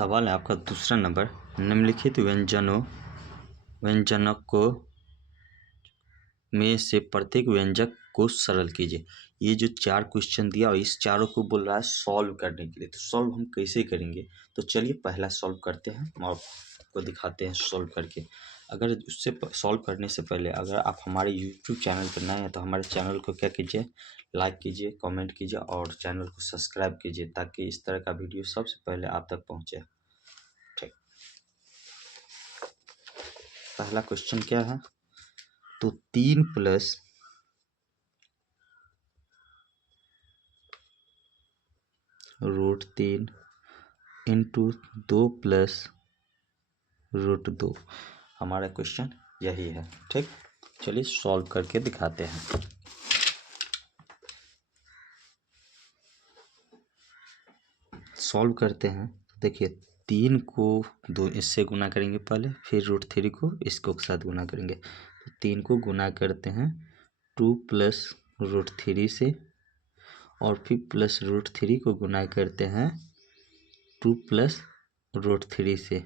सवाल है आपका दूसरा नंबर। निम्नलिखित व्यंजनक को में से प्रत्येक व्यंजक को सरल कीजिए। ये जो 4 क्वेश्चन दिया और इस चारों को बोल रहा है सॉल्व करने के लिए। तो सॉल्व हम कैसे करेंगे, तो चलिए पहला सॉल्व करते हैं और आपको दिखाते हैं सॉल्व करके। अगर उससे सॉल्व करने से पहले अगर आप हमारे यूट्यूब चैनल पर नए हैं तो हमारे चैनल को क्या कीजिए, लाइक कीजिए, कमेंट कीजिए और चैनल को सब्सक्राइब कीजिए ताकि इस तरह का वीडियो सबसे पहले आप तक पहुँचे। ठीक, पहला क्वेश्चन क्या है, तो 3 + √3 इंटू 2 + √2 हमारा क्वेश्चन यही है। ठीक, चलिए सॉल्व करके दिखाते हैं। सॉल्व करते हैं, देखिए 3 को 2 इससे गुना करेंगे पहले, फिर √3 को इसको के साथ गुना करेंगे। तो 3 को गुना करते हैं 2 + √3 से और फिर प्लस √3 को गुना करते हैं 2 + √3 से।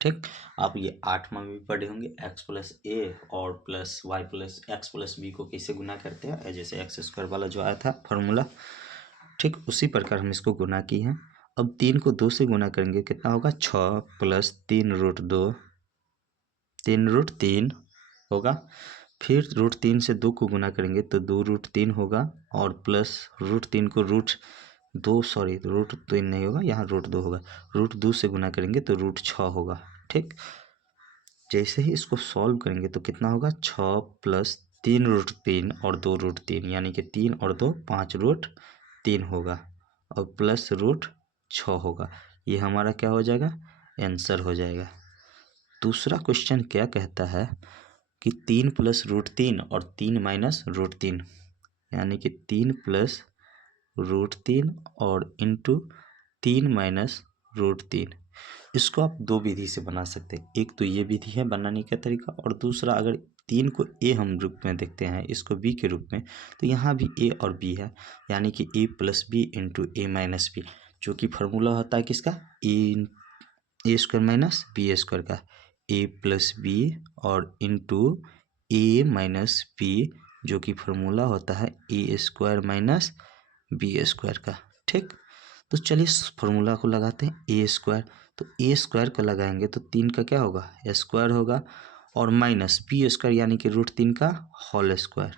ठीक, आप ये 8वां में भी पढ़े होंगे x + a और प्लस y + x + b को कैसे गुना करते हैं, जैसे x² वाला जो आया था फार्मूला। ठीक, उसी प्रकार हम इसको गुना किए हैं। अब 3 को 2 से गुना करेंगे, कितना होगा 6 + 3√2 3√3 होगा। फिर √3 से 2 को गुना करेंगे तो 2√3 होगा और प्लस √3 को √3 नहीं होगा, यहाँ √2 होगा। √2 से गुना करेंगे तो √6 होगा। ठीक, जैसे ही इसको सॉल्व करेंगे तो कितना होगा 6 + 3√3 और 2√3 यानी कि 3 और 2 5√3 होगा और प्लस √6 होगा। ये हमारा क्या हो जाएगा, आंसर हो जाएगा। दूसरा क्वेश्चन क्या कहता है कि 3 + √3 और 3 - √3 यानी कि 3 + √3 और इंटू 3 - √3। इसको आप 2 विधि से बना सकते हैं। एक तो ये विधि है बनाने का तरीका, और दूसरा अगर 3 को ए हम रूप में देखते हैं, इसको बी के रूप में, तो यहाँ भी ए और बी है यानी कि a + b into a - b, जो कि फार्मूला होता है किसका, a² - b² का, a + b और इंटू a - b, जो कि फार्मूला होता है a² - b² का। ठीक, तो चलिए इस फार्मूला को लगाते हैं a²। तो a² को लगाएंगे तो 3 का क्या होगा, स्क्वायर होगा और माइनस b² यानी कि √3 का होल स्क्वायर।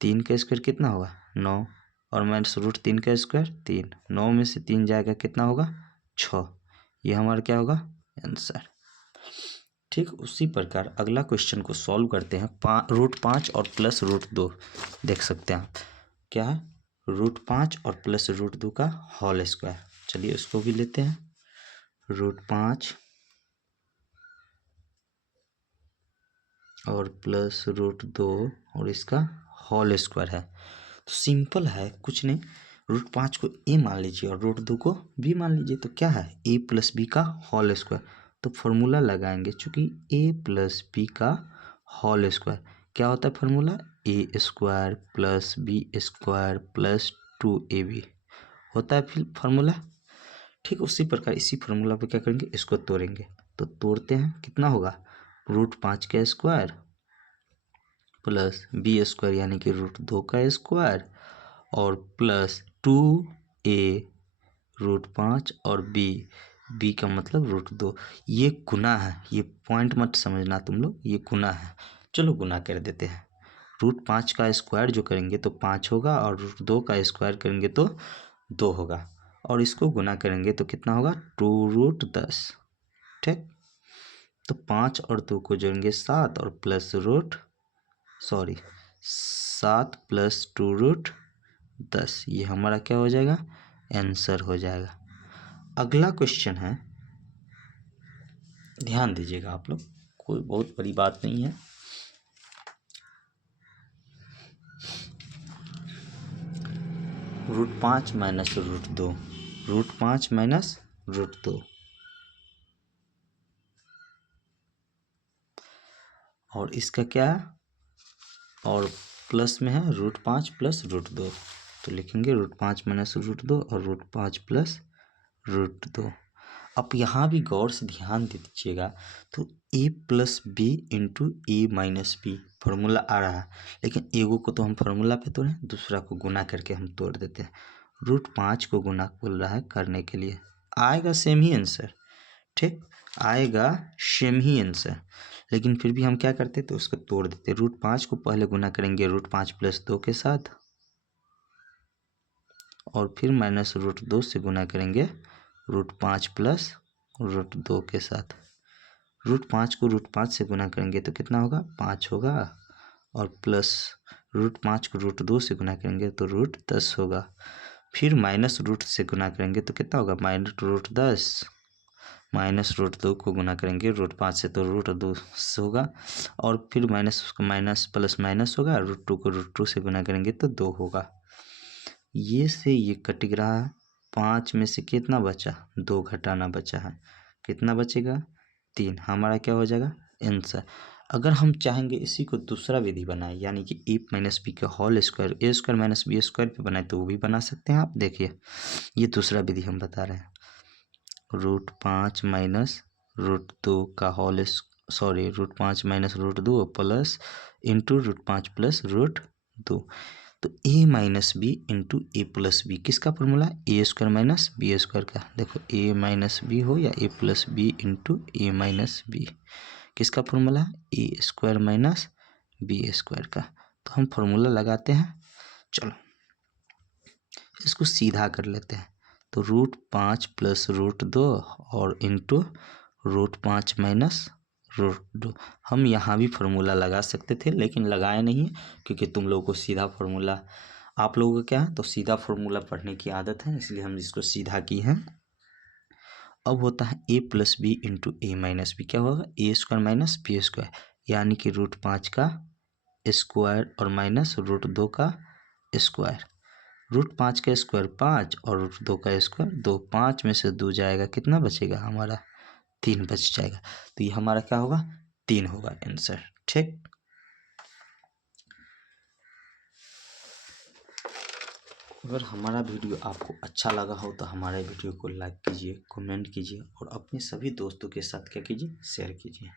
3 का स्क्वायर कितना होगा 9 और माइनस √3 का स्क्वायर 3। 9 में से 3 जाएगा कितना होगा 6। ये हमारा क्या होगा आंसर। ठीक, उसी प्रकार अगला क्वेश्चन को सॉल्व करते हैं। √5 और प्लस √2 देख सकते हैं आप, क्या है √5 और प्लस √2 का होल स्क्वायर। चलिए उसको भी लेते हैं, √5 और प्लस √2 और इसका होल स्क्वायर है। तो सिंपल है, कुछ नहीं, √5 को a मान लीजिए और √2 को b मान लीजिए। तो क्या है a + b का होल स्क्वायर। तो फॉर्मूला लगाएंगे, चूँकि a + b का होल स्क्वायर क्या होता है फार्मूला, a² + b² + 2ab होता है फिर फार्मूला। ठीक, उसी प्रकार इसी फार्मूला पे क्या करेंगे, इसको तोड़ेंगे। तो तोड़ते हैं, कितना होगा √5 का स्क्वायर प्लस b² यानी कि √2 का स्क्वायर और प्लस 2a √5 और b का मतलब √2। ये गुना है, ये पॉइंट मत समझना तुम लोग, ये गुना है। चलो गुना कर देते हैं। √5 का स्क्वायर जो करेंगे तो 5 होगा और √2 का स्क्वायर करेंगे तो 2 होगा और इसको गुना करेंगे तो कितना होगा 2√10। ठीक, तो 5 और 2 को जोड़ेंगे 7 और प्लस 7 + 2√10, ये हमारा क्या हो जाएगा आंसर हो जाएगा। अगला क्वेश्चन है, ध्यान दीजिएगा आप लोग, कोई बहुत बड़ी बात नहीं है। √5 - √2, √5 - √2 और इसका क्या है, और प्लस में है √5 + √2। तो लिखेंगे √5 - √2 और √5 + √2। अब यहाँ भी गौर से ध्यान दे दीजिएगा, तो a plus B into A minus b formula आ रहा है, लेकिन एगो को तो हम फार्मूला पे तोड़ें, दूसरा को गुना करके हम तोड़ देते हैं। √5 को गुना बोल रहा है करने के लिए, आएगा सेम ही आंसर, ठीक, आएगा सेम ही आंसर, लेकिन फिर भी हम क्या करते तो उसको तोड़ देते। √5 को पहले गुना करेंगे √5 प्लस 2 के साथ, और फिर माइनस √2 से गुना करेंगे √5 प्लस √2 के साथ। √5 को √5 से गुना करेंगे तो कितना होगा, 5 होगा, और प्लस √5 को √2 से गुना करेंगे तो √10 होगा। फिर माइनस रूट से गुना करेंगे तो कितना होगा, -√10, माइनस √2 को गुना करेंगे √5 से तो √2 होगा, और फिर माइनस उसको माइनस प्लस माइनस होगा, √2 को √2 से गुना करेंगे तो 2 होगा। ये से ये कट रहा है, 5 में से कितना बचा, 2 घटाना बचा है, कितना बचेगा, 3। हमारा क्या हो जाएगा आंसर। अगर हम चाहेंगे इसी को दूसरा विधि बनाए, यानी कि a माइनस बी का whole square, a square minus B square पे बनाए, तो वो भी बना सकते हैं आप। देखिए ये दूसरा विधि हम बता रहे हैं, √5 माइनस √2 का whole, sorry √5 minus √2 plus into √5 plus √2, तो a minus B into A plus B किसका formula, A square minus B square का। देखो a माइनस बी हो या a plus B into A minus B, किसका formula, A square minus B square का। तो हम फॉर्मूला लगाते हैं, चलो इसको सीधा कर लेते हैं। तो √5 प्लस √2 और इंटू √5 माइनस √2। हम यहाँ भी फार्मूला लगा सकते थे, लेकिन लगाए नहीं, क्योंकि तुम लोगों को सीधा फार्मूला, आप लोगों को क्या है तो सीधा फार्मूला पढ़ने की आदत है, इसलिए हम इसको सीधा की है। अब होता है a plus B into A minus B, क्या होगा, A square minus B square, यानी कि √5 का स्क्वायर और माइनस √2 का स्क्वायर। √5 का स्क्वायर 5 और √2 का स्क्वायर 2, 5 में से 2 जाएगा, कितना बचेगा हमारा, 3 बच जाएगा। तो ये हमारा क्या होगा, 3 होगा आंसर, ठीक। अगर हमारा वीडियो आपको अच्छा लगा हो तो हमारे वीडियो को लाइक कीजिए, कमेंट कीजिए, और अपने सभी दोस्तों के साथ क्या कीजिए, शेयर कीजिए।